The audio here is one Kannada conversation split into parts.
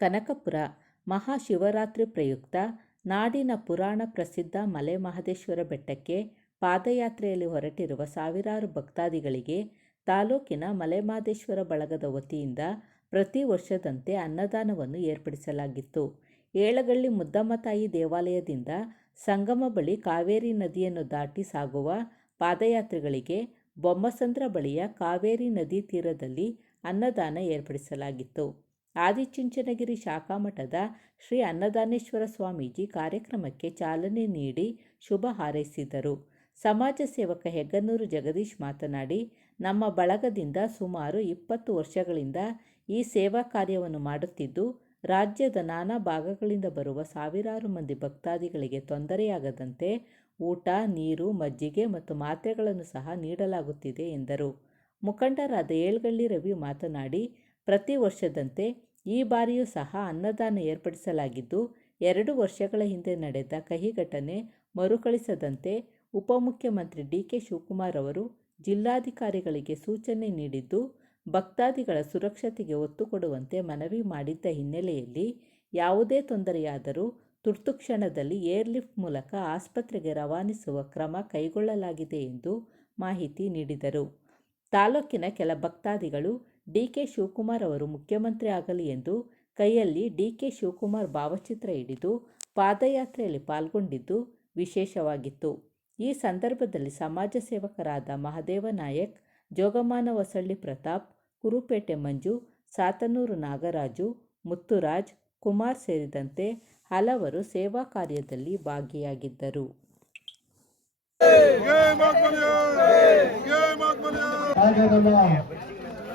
ಕನಕಪುರ ಮಹಾಶಿವರಾತ್ರಿ ಪ್ರಯುಕ್ತ ನಾಡಿನ ಪುರಾಣ ಪ್ರಸಿದ್ಧ ಮಲೆ ಮಹದೇಶ್ವರ ಬೆಟ್ಟಕ್ಕೆ ಪಾದಯಾತ್ರೆಯಲ್ಲಿ ಹೊರಟಿರುವ ಸಾವಿರಾರು ಭಕ್ತಾದಿಗಳಿಗೆ ತಾಲೂಕಿನ ಮಲೆಮಹದೇಶ್ವರ ಬಳಗದ ವತಿಯಿಂದ ಪ್ರತಿ ವರ್ಷದಂತೆ ಅನ್ನದಾನವನ್ನು ಏರ್ಪಡಿಸಲಾಗಿತ್ತು. ಏಳಗಳ್ಳಿ ಮುದ್ದಮ್ಮತಾಯಿ ದೇವಾಲಯದಿಂದ ಸಂಗಮ ಬಳಿ ಕಾವೇರಿ ನದಿಯನ್ನು ದಾಟಿ ಸಾಗುವ ಪಾದಯಾತ್ರಿಗಳಿಗೆ ಬೊಮ್ಮಸಂದ್ರ ಬಳಿಯ ಕಾವೇರಿ ನದಿ ತೀರದಲ್ಲಿ ಅನ್ನದಾನ ಏರ್ಪಡಿಸಲಾಗಿತ್ತು. ಆದಿಚುಂಚನಗಿರಿ ಶಾಖಾಮಠದ ಶ್ರೀ ಅನ್ನದಾನೇಶ್ವರ ಸ್ವಾಮೀಜಿ ಕಾರ್ಯಕ್ರಮಕ್ಕೆ ಚಾಲನೆ ನೀಡಿ ಶುಭ ಹಾರೈಸಿದರು. ಸಮಾಜ ಸೇವಕ ಹೆಗ್ಗನ್ನೂರು ಜಗದೀಶ್ ಮಾತನಾಡಿ, ನಮ್ಮ ಬಳಗದಿಂದ ಸುಮಾರು ಇಪ್ಪತ್ತು ವರ್ಷಗಳಿಂದ ಈ ಸೇವಾ ಕಾರ್ಯವನ್ನು ಮಾಡುತ್ತಿದ್ದು, ರಾಜ್ಯದ ನಾನಾ ಭಾಗಗಳಿಂದ ಬರುವ ಸಾವಿರಾರು ಮಂದಿ ಭಕ್ತಾದಿಗಳಿಗೆ ತೊಂದರೆಯಾಗದಂತೆ ಊಟ, ನೀರು, ಮಜ್ಜಿಗೆ ಮತ್ತು ಮಾತ್ರೆಗಳನ್ನು ಸಹ ನೀಡಲಾಗುತ್ತಿದೆ ಎಂದರು. ಮುಖಂಡರಾದ ಏಳ್ಗಳ್ಳಿ ರವಿ ಮಾತನಾಡಿ, ಪ್ರತಿ ವರ್ಷದಂತೆ ಈ ಬಾರಿಯೂ ಸಹ ಅನ್ನದಾನ ಏರ್ಪಡಿಸಲಾಗಿದ್ದು, ಎರಡು ವರ್ಷಗಳ ಹಿಂದೆ ನಡೆದ ಕಹಿ ಘಟನೆ ಮರುಕಳಿಸದಂತೆ ಉಪಮುಖ್ಯಮಂತ್ರಿ ಡಿ ಕೆ ಶಿವಕುಮಾರ್ ಅವರು ಜಿಲ್ಲಾಧಿಕಾರಿಗಳಿಗೆ ಸೂಚನೆ ನೀಡಿದ್ದು, ಭಕ್ತಾದಿಗಳ ಸುರಕ್ಷತೆಗೆ ಒತ್ತು ಕೊಡುವಂತೆ ಮನವಿ ಮಾಡಿದ್ದ ಹಿನ್ನೆಲೆಯಲ್ಲಿ ಯಾವುದೇ ತೊಂದರೆಯಾದರೂ ತುರ್ತು ಕ್ಷಣದಲ್ಲಿ ಏರ್ಲಿಫ್ಟ್ ಮೂಲಕ ಆಸ್ಪತ್ರೆಗೆ ರವಾನಿಸುವ ಕ್ರಮ ಕೈಗೊಳ್ಳಲಾಗಿದೆ ಎಂದು ಮಾಹಿತಿ ನೀಡಿದರು. ತಾಲೂಕಿನ ಕೆಲ ಭಕ್ತಾದಿಗಳು ಡಿ ಕೆ ಶಿವಕುಮಾರ್ ಅವರು ಮುಖ್ಯಮಂತ್ರಿ ಆಗಲಿ ಎಂದು ಕೈಯಲ್ಲಿ ಡಿ ಕೆ ಶಿವಕುಮಾರ್ ಭಾವಚಿತ್ರ ಹಿಡಿದು ಪಾದಯಾತ್ರೆಯಲ್ಲಿ ಪಾಲ್ಗೊಂಡಿದ್ದು ವಿಶೇಷವಾಗಿತ್ತು ಈ ಸಂದರ್ಭದಲ್ಲಿ ಸಮಾಜ ಸೇವಕರಾದ ಮಹದೇವ ನಾಯಕ್ ಜೋಗಮಾನ ಹೊಸಳ್ಳಿ ಪ್ರತಾಪ್ ಕುರುಪೇಟೆ ಮಂಜು ಸಾತನೂರು ನಾಗರಾಜು ಮುತ್ತುರಾಜ್ ಕುಮಾರ್ ಸೇರಿದಂತೆ ಹಲವರು ಸೇವಾ ಕಾರ್ಯದಲ್ಲಿ ಭಾಗಿಯಾಗಿದ್ದರು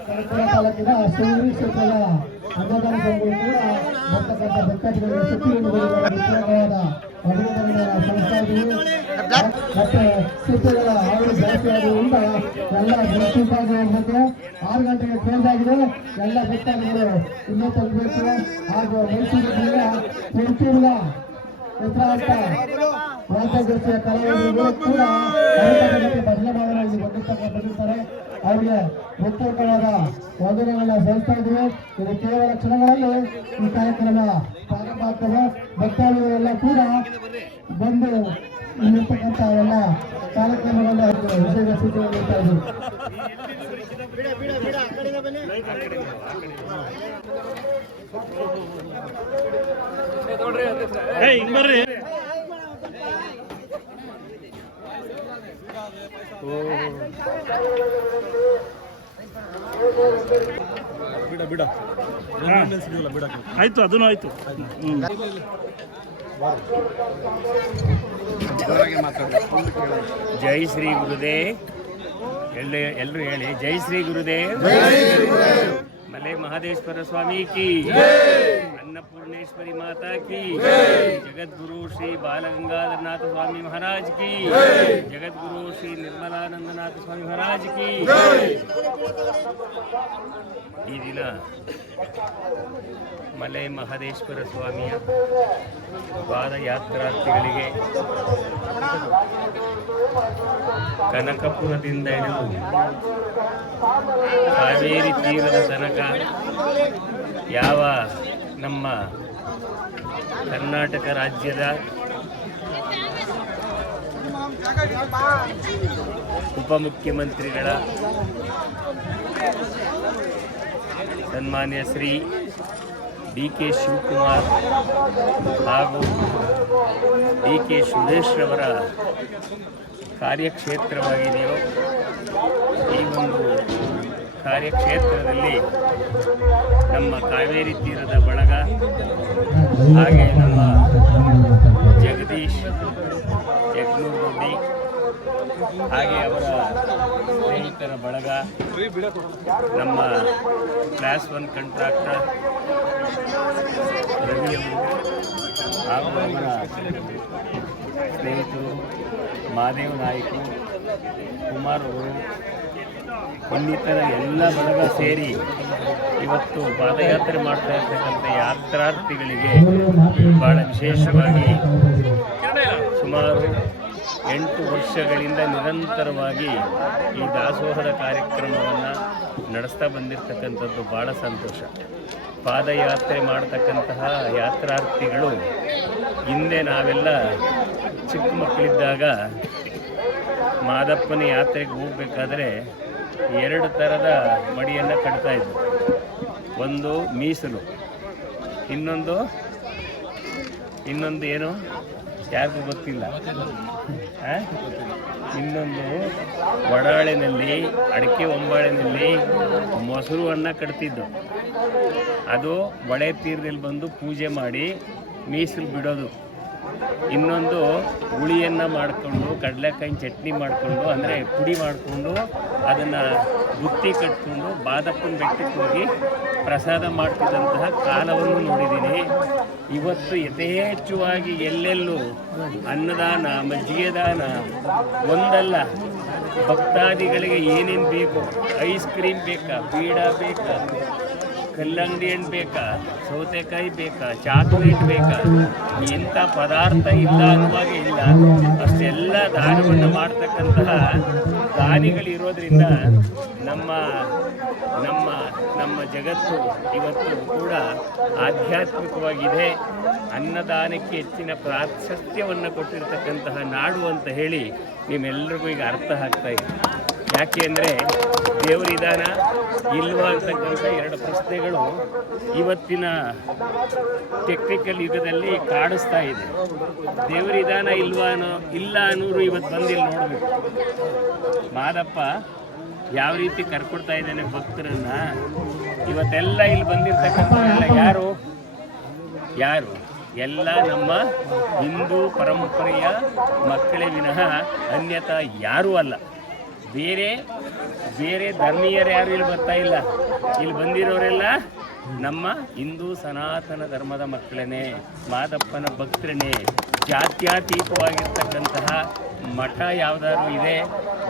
ಕನಕಪುರ ತಾಲೂಕಿನ ಶಿವಗಿರಿ ಕ್ಷೇತ್ರದ ಅನ್ನದಾನ ಸಂಘಗಳು ಕೂಡ ಬರ್ತಕ್ಕಂಥ ಭಕ್ತಾದಿಗಳಿಗೆ ಅಭಿನಂದನೆಗಳನ್ನು ಸಲ್ಲಿಸ್ತಾ ಇದ್ದೀವಿ ಮತ್ತೆ ಸುತ್ತಿಗಳ ಜಾಸ್ತಿ ಆಗುವುದರಿಂದ ಎಲ್ಲ ಸುರಕ್ಷಿತವಾಗಿ ಆರು ಗಂಟೆಗೆ ಕ್ಲೋಸ್ ಆಗಿದೆ. ಎಲ್ಲ ಭಕ್ತಾದಿಗಳು ಇನ್ನೂ ತಲುಪಬೇಕು. ಹಾಗೂ ಮೈಸೂರು ಜಿಲ್ಲೆಯ ತುಮಕೂರಿನ ಚಿತ್ರಾಂತ ವಾದ್ಯಗೋಷ್ಠಿಯ ಕಲಾವಿದರು ಕೂಡ ಕಾರ್ಯಕ್ರಮಕ್ಕೆ ಭಜನೆ ಮಾಡಲು ಇಲ್ಲಿ ಬಂದಿರ್ತಕ್ಕ ಬಂದಿರ್ತಾರೆ ಅವರಿಗೆ ಪ್ರತ್ಯೇಕವಾದ ವಂದನೆಗಳನ್ನ ಸಲ್ಲಿಸ್ತಾ ಇದ್ದೀವಿ. ಇದು ಕೇವಲ ಕ್ಷಣಗಳಲ್ಲಿ ಈ ಕಾರ್ಯಕ್ರಮ ಪ್ರಾರಂಭ ಆಗ್ತದೆ. ಭಕ್ತಾದಿಗಳೆಲ್ಲ ಕೂಡ ಬಂದು ಇಲ್ಲಿರ್ತಕ್ಕಂಥ ಎಲ್ಲ ಕಾರ್ಯಕ್ರಮಗಳನ್ನ ವಿಶೇಷ ಸೂಚನೆ ನೀಡ್ತಾ ಇದ್ದೀವಿ. ಬರ್ರಿ. ಬಿಡ ಬಿಡ ಬಿಡ ಆಯ್ತು. ಅದನ್ನು ಆಯ್ತು ಜೈ ಶ್ರೀ ಗುರುದೇ. ಎಲ್ಲ ಎಲ್ಲರೂ ಹೇಳಿ ಜೈ ಶ್ರೀ ಗುರುದೇ ಮಲೆ ಮಹದೇಶ್ವರ ಸ್ವಾಮಿ ಕಿ ಅನ್ನಪೂರ್ಣೇಶ್ವರಿ ಮಾತಾ ಕಿ ಜಗದ್ಗುರು ಶ್ರೀ ಬಾಲಗಂಗಾಧರನಾಥ ಸ್ವಾಮಿ ಮಹಾರಾಜ್ ಕಿ ಜಗದ್ಗುರು ಶ್ರೀ ನಿರ್ಮಲಾನಂದನಾಥ ಸ್ವಾಮಿ ಮಹಾರಾಜ್ ಕಿ ಈ ದಿನ ಮಲೆ ಮಹದೇಶ್ವರ ಸ್ವಾಮಿಯ ಪಾದಯಾತ್ರಾರ್ಥಿಗಳಿಗೆ ಕನಕಪುರದಿಂದ ಹಿಡಿದು ಕಾವೇರಿ ತೀರದ ತನಕ ಯಾವ ನಮ್ಮ ಕರ್ನಾಟಕ ರಾಜ್ಯದ ಉಪಮುಖ್ಯಮಂತ್ರಿಗಳ ಸನ್ಮಾನ್ಯ ಶ್ರೀ ಡಿ ಕೆ ಶಿವಕುಮಾರ್ ಹಾಗೂ ಡಿ ಕೆ ಸುರೇಶ್ರವರ ಕಾರ್ಯಕ್ಷೇತ್ರವಾಗಿದೆಯೋ ಈ ಒಂದು ಕಾರ್ಯಕ್ಷೇತ್ರದಲ್ಲಿ ನಮ್ಮ ಕಾವೇರಿ ತೀರದ ಬಳಗ ಹಾಗೆ ನಮ್ಮ ಜಗದೀಶ್ ಯಜ್ಞೂರ್ ರೆಡ್ಡಿ ಹಾಗೆ ಅವರ ಸ್ನೇಹಿತರ ಬಳಗ, ನಮ್ಮ ಕ್ಲಾಸ್ ಒನ್ ಕಂಟ್ರಾಕ್ಟರ್ ರವಿಯವರು ಹಾಗೂ ಅವರ ಸ್ನೇಹಿತರು ಮಾದೇವ್ ನಾಯ್ಕು ಕುಮಾರ್ ಅವರು ಇನ್ನಿತರ ಎಲ್ಲ ಬಳಗ ಸೇರಿ ಇವತ್ತು ಪಾದಯಾತ್ರೆ ಮಾಡ್ತಾ ಇರ್ತಕ್ಕಂಥ ಯಾತ್ರಾರ್ಥಿಗಳಿಗೆ ಬಹಳ ವಿಶೇಷವಾಗಿ ಸುಮಾರು ಎಂಟು ವರ್ಷಗಳಿಂದ ನಿರಂತರವಾಗಿ ಈ ದಾಸೋಹದ ಕಾರ್ಯಕ್ರಮವನ್ನು ನಡೆಸ್ತಾ ಬಂದಿರತಕ್ಕಂಥದ್ದು ಭಾಳ ಸಂತೋಷ. ಪಾದಯಾತ್ರೆ ಮಾಡ್ತಕ್ಕಂತಹ ಯಾತ್ರಾರ್ಥಿಗಳು ಹಿಂದೆ ನಾವೆಲ್ಲ ಚಿಕ್ಕ ಮಕ್ಕಳಿದ್ದಾಗ ಮಾದಪ್ಪನ ಯಾತ್ರೆಗೆ ಹೋಗ್ಬೇಕಾದ್ರೆ ಎರಡು ಥರದ ಮಡಿಯನ್ನು ಕಟ್ತಾ ಇದ್ದರು ಒಂದು ಮೀಸಲು, ಇನ್ನೊಂದು ಇನ್ನೊಂದು ಏನು? ಯಾರಿಗೂ ಗೊತ್ತಿಲ್ಲ. ಇನ್ನೊಂದು ಒಡಾಳಿನಲ್ಲಿ, ಅಡಿಕೆ ಒಂಬಾಳಿನಲ್ಲಿ ಮೊಸರುವನ್ನು ಕಟ್ತಿದ್ದು ಅದು ಬಳೆ ತೀರದಲ್ಲಿ ಬಂದು ಪೂಜೆ ಮಾಡಿ ಮೀಸಲು ಬಿಡೋದು. ಇನ್ನೊಂದು ಹುಳಿಯನ್ನು ಮಾಡಿಕೊಂಡು ಕಡಲೆಕಾಯಿ ಚಟ್ನಿ ಮಾಡಿಕೊಂಡು, ಅಂದರೆ ಪುಡಿ ಮಾಡಿಕೊಂಡು, ಅದನ್ನು ಬುತ್ತಿ ಕಟ್ಕೊಂಡು ಬಾದಪ್ಪನ ಬೆಟ್ಟಕ್ಕೆ ಹೋಗಿ ಪ್ರಸಾದ ಮಾಡ್ತಿದ್ದಂತಹ ಕಾಲವನ್ನು ನೋಡಿದ್ದೀನಿ. ಇವತ್ತು ಯಥೇಚ್ಛವಾಗಿ ಎಲ್ಲೆಲ್ಲೂ ಅನ್ನದಾನ ಮಜ್ಜಿಗೆ ದಾನ ಒಂದಲ್ಲ, ಭಕ್ತಾದಿಗಳಿಗೆ ಏನೇನು ಬೇಕು, ಐಸ್ ಕ್ರೀಮ್ ಬೇಕಾ, ಬೀಡ ಬೇಕಾ ಕಲ್ಲಂಗಡಿ ಹಣ್ಣು ಬೇಕಾ? ಸೌತೆಕಾಯಿ ಬೇಕಾ? ಚಾಕ್ಲೇಟ್ ಬೇಕಾ? ಇಂಥ ಪದಾರ್ಥ ಇಲ್ಲ ಅನ್ನುವಾಗ ಇಲ್ಲ. ಅಷ್ಟೆಲ್ಲ ದಾನವನ್ನು ಮಾಡ್ತಕ್ಕಂತಹ ದಾನಿಗಳಿರೋದ್ರಿಂದ ನಮ್ಮ ನಮ್ಮ ನಮ್ಮ ಜಗತ್ತು ಇವತ್ತು ಕೂಡ ಆಧ್ಯಾತ್ಮಿಕವಾಗಿದೆ. ಅನ್ನದಾನಕ್ಕೆ ಹೆಚ್ಚಿನ ಪ್ರಾಶಸ್ತ್ಯವನ್ನು ಕೊಟ್ಟಿರ್ತಕ್ಕಂತಹ ನಾಡು ಅಂತ ಹೇಳಿ ನಿಮ್ಮೆಲ್ಲರಿಗೂ ಈಗ ಅರ್ಥ ಆಗ್ತಾ ಇದೆ. ಯಾಕೆ ಅಂದರೆ ದೇವರಿದಾನ ಇಲ್ವಾ ಅಂತಕ್ಕಂಥ ಎರಡು ಪ್ರಶ್ನೆಗಳು ಇವತ್ತಿನ ಟೆಕ್ನಿಕಲ್ ಯುಗದಲ್ಲಿ ಕಾಡಿಸ್ತಾ ಇದೆ. ದೇವರಿದಾನ ಇಲ್ವಾ ಅನ್ನೋ, ಇಲ್ಲ ಅನ್ನೋರು ಇವತ್ತು ಬಂದಿಲ್ಲಿ ನೋಡಬೇಕು. ಮಾದಪ್ಪ ಯಾವ ರೀತಿ ಕರ್ಕೊಡ್ತಾ ಇದ್ದಾನೆ ಭಕ್ತರನ್ನ? ಇವತ್ತೆಲ್ಲ ಇಲ್ಲಿ ಬಂದಿರ್ತಕ್ಕಂಥವರೆಲ್ಲ ಯಾರು? ಯಾರು? ಎಲ್ಲ ನಮ್ಮ ಹಿಂದೂ ಪರಂಪರೆಯ ಮಕ್ಕಳೇ ವಿನಃ ಅನ್ಯತಾ ಯಾರೂ ಅಲ್ಲ. ಬೇರೆ ಬೇರೆ ಧರ್ಮೀಯರು ಯಾರು ಇಲ್ಲಿ ಬರ್ತಾ ಇಲ್ಲ. ಇಲ್ಲಿ ಬಂದಿರೋರೆಲ್ಲ ನಮ್ಮ ಹಿಂದೂ ಸನಾತನ ಧರ್ಮದ ಮಕ್ಕಳೇ ಮಾದಪ್ಪನ ಭಕ್ತರನೇ ಜಾತ್ಯಾತೀತವಾಗಿರ್ತಕ್ಕಂತಹ ಮಠ ಯಾವುದಾದ್ರು ಇದೆ,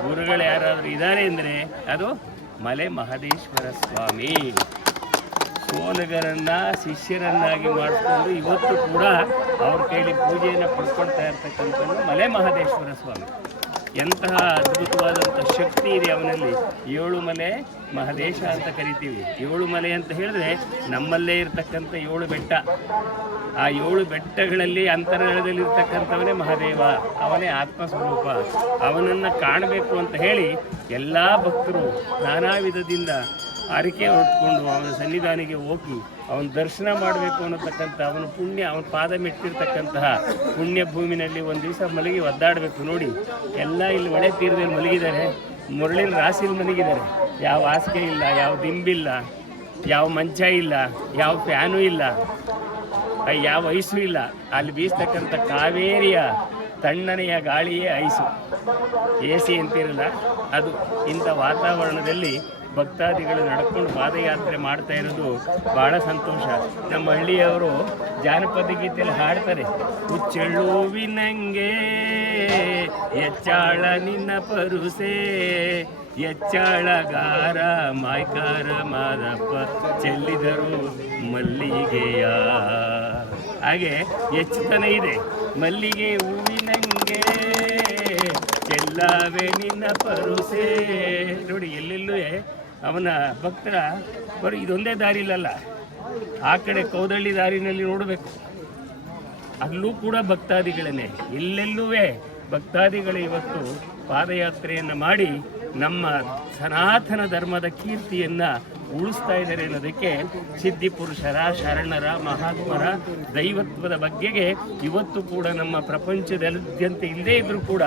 ಗುರುಗಳು ಯಾರಾದರೂ ಇದ್ದಾರೆ ಅಂದರೆ ಅದು ಮಲೆ ಮಹದೇಶ್ವರ ಸ್ವಾಮಿ. ಸೋಲಗರನ್ನ, ಶಿಷ್ಯರನ್ನಾಗಿ ಮಾಡಿಕೊಂಡು ಇವತ್ತು ಕೂಡ ಅವ್ರ ಕೈಲಿ ಪೂಜೆಯನ್ನು ಪಡ್ಕೊಳ್ತಾ ಇರ್ತಕ್ಕಂಥದ್ದು ಮಲೆ ಮಹದೇಶ್ವರ ಸ್ವಾಮಿ. ಎಂತಹ ಅದ್ಭುತವಾದಂಥ ಶಕ್ತಿ ಇದೆ ಅವನಲ್ಲಿ. ಏಳು ಮಲೆ ಮಹದೇಶ ಅಂತ ಕರಿತೀವಿ. ಏಳು ಮಲೆ ಅಂತ ಹೇಳಿದ್ರೆ ನಮ್ಮಲ್ಲೇ ಇರತಕ್ಕಂಥ ಏಳು ಬೆಟ್ಟ. ಆ ಏಳು ಬೆಟ್ಟಗಳಲ್ಲಿ ಅಂತರಾಳದಲ್ಲಿರ್ತಕ್ಕಂಥವನೇ ಮಹಾದೇವ. ಅವನೇ ಆತ್ಮಸ್ವರೂಪ. ಅವನನ್ನು ಕಾಣಬೇಕು ಅಂತ ಹೇಳಿ ಎಲ್ಲ ಭಕ್ತರು ನಾನಾ ವಿಧದಿಂದ ಅರಿಕೆ ಹೊತ್ಕೊಂಡು ಅವನ ಸನ್ನಿಧಾನಿಗೆ ಹೋಗಿ ಅವನ ದರ್ಶನ ಮಾಡಬೇಕು ಅನ್ನತಕ್ಕಂಥ ಅವನ ಪುಣ್ಯ, ಅವನ ಪಾದ ಮೆಟ್ಟಿರ್ತಕ್ಕಂತಹ ಪುಣ್ಯ ಭೂಮಿನಲ್ಲಿ ಒಂದು ದಿವಸ ಮಲಗಿ ಒದ್ದಾಡಬೇಕು ನೋಡಿ. ಎಲ್ಲ ಇಲ್ಲಿ ಒಳೆ ತೀರದಲ್ಲಿ ಮಲಗಿದ್ದಾರೆ. ಮುರಳಿನ ರಾಶಿಲಿ ಮಲಗಿದ್ದಾರೆ. ಯಾವ ಹಾಸಿಗೆ ಇಲ್ಲ, ಯಾವ ದಿಂಬಿಲ್ಲ ಯಾವ ಮಂಚ ಇಲ್ಲ, ಯಾವ ಫ್ಯಾನು ಇಲ್ಲ ಯಾವ ಐಸು ಇಲ್ಲ. ಅಲ್ಲಿ ಬೀಸ್ತಕ್ಕಂಥ ಕಾವೇರಿಯ ತಣ್ಣನೆಯ ಗಾಳಿಯೇ ಐಸು. ಎ ಸಿ ಅಂತಿರಲ್ಲ, ಅದು ಇಂಥ ವಾತಾವರಣದಲ್ಲಿ ಭಕ್ತಾದಿಗಳು ನಡ್ಕೊಂಡು ಪಾದಯಾತ್ರೆ ಮಾಡ್ತಾ ಇರೋದು ಬಹಳ ಸಂತೋಷ. ನಮ್ಮ ಹಳ್ಳಿಯವರು ಜಾನಪದ ಗೀತೆಯಲ್ಲಿ ಹಾಡ್ತಾರೆ ಹುಚ್ಚಳುವಿನಂಗೆ ಎಚ್ಚಾಳ ನಿನ್ನ ಪರುಸೆ ಎಚ್ಚಾಳಗಾರ ಮಾಯ್ಕಾರ ಮಾದಪ್ಪ, ಚೆಲ್ಲಿದರು ಮಲ್ಲಿಗೆಯ. ಹಾಗೆ ಹೆಚ್ಚುತ್ತಾನೆ ಇದೆ, ಮಲ್ಲಿಗೆ ಹೂವಿನಂಗೆ, ಚೆಲ್ಲವೇ ನಿನ್ನ ಪರುಸೆ. ನೋಡಿ, ಎಲ್ಲೆಲ್ಲೂ ಅವನ ಭಕ್ತರ ಬರೀ ಇದೊಂದೇ ದಾರಿ ಇಲ್ಲಲ್ಲ ಆ ಕಡೆ ಕೌದಳ್ಳಿ ದಾರಿನಲ್ಲಿ ನೋಡಬೇಕು. ಅಲ್ಲೂ ಕೂಡ ಭಕ್ತಾದಿಗಳನ್ನೇ ಎಲ್ಲೆಲ್ಲೂ ಭಕ್ತಾದಿಗಳು ಇವತ್ತು ಪಾದಯಾತ್ರೆಯನ್ನು ಮಾಡಿ ನಮ್ಮ ಸನಾತನ ಧರ್ಮದ ಕೀರ್ತಿಯನ್ನು ಉಳಿಸ್ತಾ ಇದ್ದಾರೆ ಅನ್ನೋದಕ್ಕೆ ಸಿದ್ಧಿ ಪುರುಷರ, ಶರಣರ, ಮಹಾತ್ಮರ ದೈವತ್ವದ ಬಗ್ಗೆಗೆ ಇವತ್ತು ಕೂಡ ನಮ್ಮ ಪ್ರಪಂಚದಾದ್ಯಂತ ಇಲ್ಲದೇ ಇದ್ದರೂ ಕೂಡ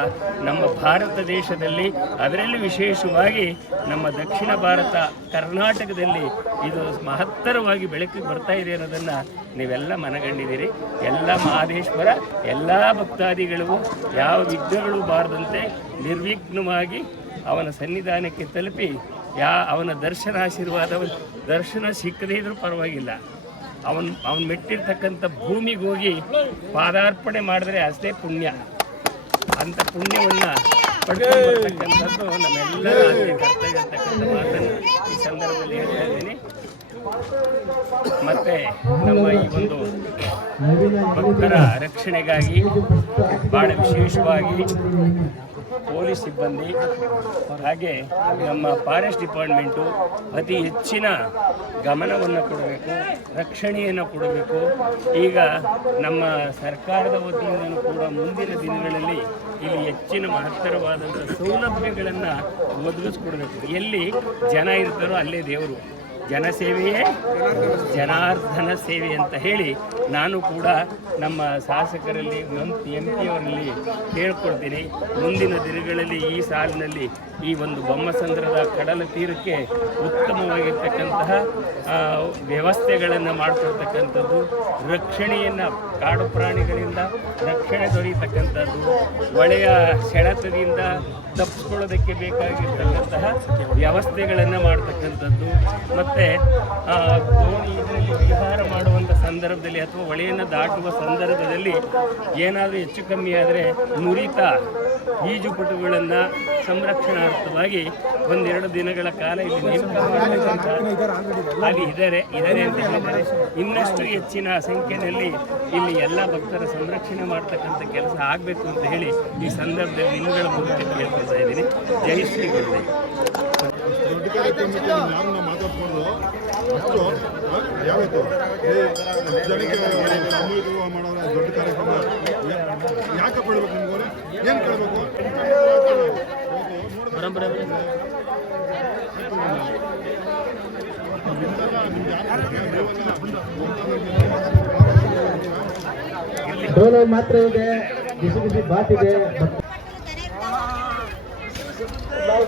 ನಮ್ಮ ಭಾರತ ದೇಶದಲ್ಲಿ ಅದರಲ್ಲಿ ವಿಶೇಷವಾಗಿ ನಮ್ಮ ದಕ್ಷಿಣ ಭಾರತ, ಕರ್ನಾಟಕದಲ್ಲಿ ಇದು ಮಹತ್ತರವಾಗಿ ಬೆಳಕಿಗೆ ಬರ್ತಾ ಇದೆ ಅನ್ನೋದನ್ನು ನೀವೆಲ್ಲ ಮನಗಂಡಿದ್ದೀರಿ. ಎಲ್ಲ ಮಹಾದೇಶ್ವರ, ಎಲ್ಲ ಭಕ್ತಾದಿಗಳಿಗೂ ಯಾವ ವಿಘ್ನಗಳು ಬಾರದಂತೆ ನಿರ್ವಿಘ್ನವಾಗಿ ಅವನ ಸನ್ನಿಧಾನಕ್ಕೆ ತಲುಪಿ ಯಾ ಅವನ ದರ್ಶನ ಆಶೀರ್ವಾದ ದರ್ಶನ ಸಿಕ್ಕದೇ ಇದ್ರೂ ಪರವಾಗಿಲ್ಲ. ಅವನು, ಅವನ್ ಮೆಟ್ಟಿರ್ತಕ್ಕಂಥ ಭೂಮಿಗೆ ಹೋಗಿ ಪಾದಾರ್ಪಣೆ ಮಾಡಿದ್ರೆ ಅಷ್ಟೇ ಪುಣ್ಯ. ಅಂಥ ಪುಣ್ಯವನ್ನು ಪಡ್ಕೊಂಡ್ಬರ್ತಕ್ಕಂಥದ್ದು ನಮ್ಮೆಲ್ಲರ ಮಾತನ್ನು ಈ ಸಂದರ್ಭದಲ್ಲಿ ಹೇಳ್ತಾ ಇದ್ದೀನಿ. ಮತ್ತೆ ನಮ್ಮ ಈ ಒಂದು ಭಕ್ತರ ರಕ್ಷಣೆಗಾಗಿ ಬಹಳ ವಿಶೇಷವಾಗಿ ಪೊಲೀಸ್ ಸಿಬ್ಬಂದಿ ಹಾಗೆ ನಮ್ಮ ಫಾರೆಸ್ಟ್ ಡಿಪಾರ್ಟ್ಮೆಂಟು ಅತಿ ಹೆಚ್ಚಿನ ಗಮನವನ್ನು ಕೊಡಬೇಕು, ರಕ್ಷಣೆಯನ್ನು ಕೊಡಬೇಕು. ಈಗ ನಮ್ಮ ಸರ್ಕಾರದ ವತಿಯಿಂದ ಕೂಡ ಮುಂದಿನ ದಿನಗಳಲ್ಲಿ ಇಲ್ಲಿ ಹೆಚ್ಚಿನ ಮಹತ್ತರವಾದಂಥ ಸೌಲಭ್ಯಗಳನ್ನು ಒದಗಿಸ್ಕೊಡ್ಬೇಕು. ಎಲ್ಲಿ ಜನ ಇರ್ತಾರೋ ಅಲ್ಲೇ ದೇವರು. ಜನಸೇವೆಯೇ? ಜನಾರ್ದನ ಸೇವೆ ಅಂತ ಹೇಳಿ ನಾನು ಕೂಡ ನಮ್ಮ ಶಾಸಕರಲ್ಲಿ ಎಂ ಪಿಯವರಲ್ಲಿ ಕೇಳ್ಕೊಳ್ತೀನಿ. ಮುಂದಿನ ದಿನಗಳಲ್ಲಿ ಈ ಸಾಲಿನಲ್ಲಿ ಈ ಒಂದು ಬೊಮ್ಮಸಂದ್ರದ ಕಡಲ ತೀರಕ್ಕೆ ಉತ್ತಮವಾಗಿರ್ತಕ್ಕಂತಹ ವ್ಯವಸ್ಥೆಗಳನ್ನು ಮಾಡಿಕೊಡ್ತಕ್ಕಂಥದ್ದು ರಕ್ಷಣೆಯನ್ನು ಕಾಡು ಪ್ರಾಣಿಗಳಿಂದ ರಕ್ಷಣೆ ದೊರೆಯತಕ್ಕಂಥದ್ದು ಒಳೆಯ ಸೆಳೆತದಿಂದ ತಪ್ಪಿಸ್ಕೊಳ್ಳೋದಕ್ಕೆ ಬೇಕಾಗಿರ್ತಕ್ಕಂತಹ ವ್ಯವಸ್ಥೆಗಳನ್ನು ಮಾಡ್ತಕ್ಕಂಥದ್ದು. ಮತ್ತು ದೋಣಿ ವಿಹಾರ ಮಾಡುವಂಥ ಸಂದರ್ಭದಲ್ಲಿ ಅಥವಾ ಹೊಳೆಯನ್ನು ದಾಟುವ ಸಂದರ್ಭದಲ್ಲಿ ಏನಾದರೂ ಹೆಚ್ಚು ಕಮ್ಮಿ ಆದರೆ ನುರಿತ ಈಜುಪಟುಗಳನ್ನು ಸಂರಕ್ಷಣಾರ್ಥವಾಗಿ ಒಂದೆರಡು ದಿನಗಳ ಕಾಲ ಇಲ್ಲಿ ಅಲ್ಲಿ ಇದ್ದಾರೆ ಇದ್ದಾರೆ ಅಂತ ಹೇಳಿದರೆ ಇನ್ನಷ್ಟು ಹೆಚ್ಚಿನ ಸಂಖ್ಯೆಯಲ್ಲಿ ಇಲ್ಲಿ ಎಲ್ಲ ಭಕ್ತರ ಸಂರಕ್ಷಣೆ ಮಾಡ್ತಕ್ಕಂಥ ಕೆಲಸ ಆಗಬೇಕು ಅಂತ ಹೇಳಿ ಈ ಸಂದರ್ಭದಲ್ಲಿ ನಿಮ್ಮಗಳ ಮೂಲಕ ಕೇಳ್ಕೊಳ್ತಾ ಇದ್ದೀನಿ. ಜೈ ಶ್ರೀ ಗುರುದೇವ್. ದೊಡ್ಡ ಕಾರ್ಯಕ್ರಮಕ್ಕೆ ಯಾರನ್ನ ಮಾತಾಡ್ಕೊಂಡು ಅಷ್ಟು ಯಾವತ್ತು ಜನಕ್ಕೆ ಸಾಮೂಹಿಕ ಮಾಡೋರ ದೊಡ್ಡ ಕಾರ್ಯಕ್ರಮ. ಯಾಕೆ ಕೊಡ್ಬೇಕು ನಿಮ್ಗೆ ಏನು ಕೇಳಬೇಕು ಡೋಲೋ ಮಾತ್ರ ಇದೆ ಬಿಸಿ ಬಿಸಿ ಬಾತ್ ಇದೆ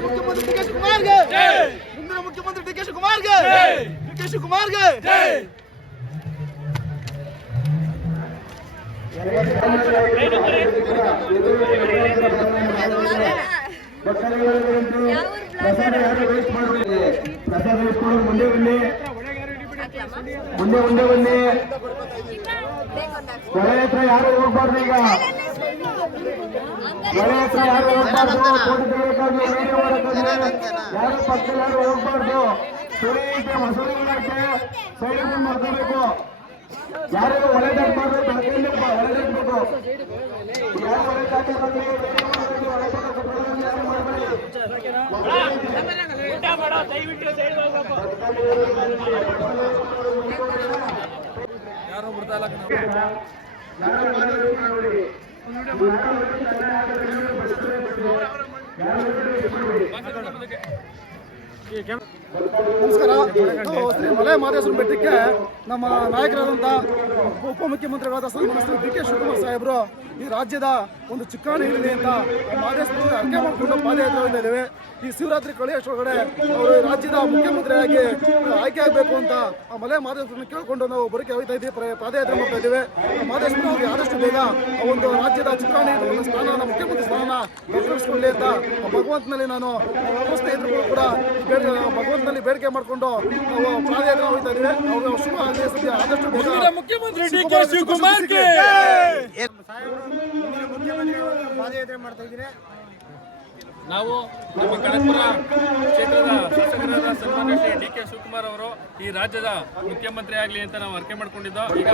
ಮುಖ್ಯಮಂತ್ರಿ ಡಿ ಕೆ ಶಿವಕುಮಾರ್ಗೆ ಮುಂದಿನ ಮುಖ್ಯಮಂತ್ರಿ ಡಿ ಕೆ ಶಿವಕುಮಾರ್ಗೆ ಡಿ ಕೆ ಶಿವಕುಮಾರ್ಗೆ ಯಾರು ವೇಸ್ಟ್ ಮಾಡಬೇಡಿ ಪ್ರಸಾದ ಮುಂದೆ ಬನ್ನಿ ಮುಂದೆ ಮುಂದೆ ಬನ್ನಿ ಹೊಳೆ ಹತ್ರ ಯಾರು ಹೋಗ್ಬಾರ್ದು ಈಗ ಹೊಳೆ ಹತ್ರ ಯಾರು ಹೋಗ್ಬಾರ್ದು ಯಾರು ಪಕ್ಕದಲ್ಲಿ ಯಾರು ಹೋಗ್ಬಾರ್ದು ಸುಳಿ ಐತೆ ಮಸೂರಿ ಇಲಾಖೆ ಸೈಡ್ ಮಾಡ್ಕೋಬೇಕು ಯಾರು ಹೊಳೆ ದಾಟಬಾರ್ದು ಬೆಳಗ್ಗೆಯಲ್ಲಿ ಹೊಳೆ ದಾಟಬೇಕು ಯಾರು ದಾಟಬಾರ್ದು ಹೊಳೆ ದಾಟಬಾರ್ದು ಯಾರು ನಮಸ್ಕಾರ. ಶ್ರೀ ಮಲೆ ಮಹದೇಶ್ವರ ಬೆಟ್ಟಕ್ಕೆ ನಮ್ಮ ನಾಯಕರಾದಂಥ ಉಪಮುಖ್ಯಮಂತ್ರಿಗಳಾದ ಸನ್ಮಾನ ಶ್ರೀ ಡಿ ಕೆ ಶಿವಕುಮಾರ್ ಸಾಹೇಬರು ಈ ರಾಜ್ಯದ ಒಂದು ಚಿಕ್ಕಾಣಿ ಇರಲಿ ಅಂತ ಮಹದೇಶ್ವರ ಅರ್ಕೆ ಮಾಡಿಕೊಂಡು ಪಾದಯಾತ್ರೆ ಈ ಶಿವರಾತ್ರಿ ಕಳೆಯೋಷ್ಟೊಳಗಡೆ ಅವರು ರಾಜ್ಯದ ಮುಖ್ಯಮಂತ್ರಿಯಾಗಿ ಆಯ್ಕೆ ಆಗಬೇಕು ಅಂತ ಆ ಮಲೆ ಮಾದೇಶ್ವರನ ಕೇಳಿಕೊಂಡು ನಾವು ಬರೋಕೆ ಹೋಗ್ತಾ ಇದ್ದೀವಿ ಪಾದಯಾತ್ರೆ ಮಾಡ್ತಾ ಇದ್ದೇವೆ. ಮಾದೇಶ್ವರ ಅವ್ರಿಗೆ ಆದಷ್ಟು ಬೇಗ ಆ ಒಂದು ರಾಜ್ಯದ ಚಿಕ್ಕಾಣಿ ಸ್ಥಾನ ಮುಖ್ಯಮಂತ್ರಿ ಸ್ಥಾನ ದೊರಕಿಸ್ಕೊಳ್ಳಿ ಅಂತ ಭಗವಂತನಲ್ಲಿ ನಾನು ವ್ಯವಸ್ಥೆ ಇದ್ರು ಕೂಡ ಬೇಡಿಕೆ ಭಗವಂತನಲ್ಲಿ ಬೇಡಿಕೆ ಮಾಡಿಕೊಂಡು ನಾವು ಪಾದಯಾತ್ರೆ ಹೋಗ್ತಾ ಇದ್ದೀವಿ. ಅವರು ಶುಭ ಆದೇಶ ಆದಷ್ಟು ಬೇಗ ಮುಖ್ಯಮಂತ್ರಿ ಡಿ ಕೆ ಶಿವಕುಮಾರ್ಗೆ ನಾವು ನಮ್ಮ ಕನಕಪುರ ಕ್ಷೇತ್ರದ ಶಾಸಕರಾದ ಸನ್ಮಾನ್ಯ ಶ್ರೀ ಡಿ ಕೆ ಶಿವಕುಮಾರ್ ಅವರು ಈ ರಾಜ್ಯದ ಮುಖ್ಯಮಂತ್ರಿ ಆಗಲಿ ಅಂತ ನಾವು ಅರ್ಕೆ ಮಾಡ್ಕೊಂಡಿದ್ದೋ ಈಗ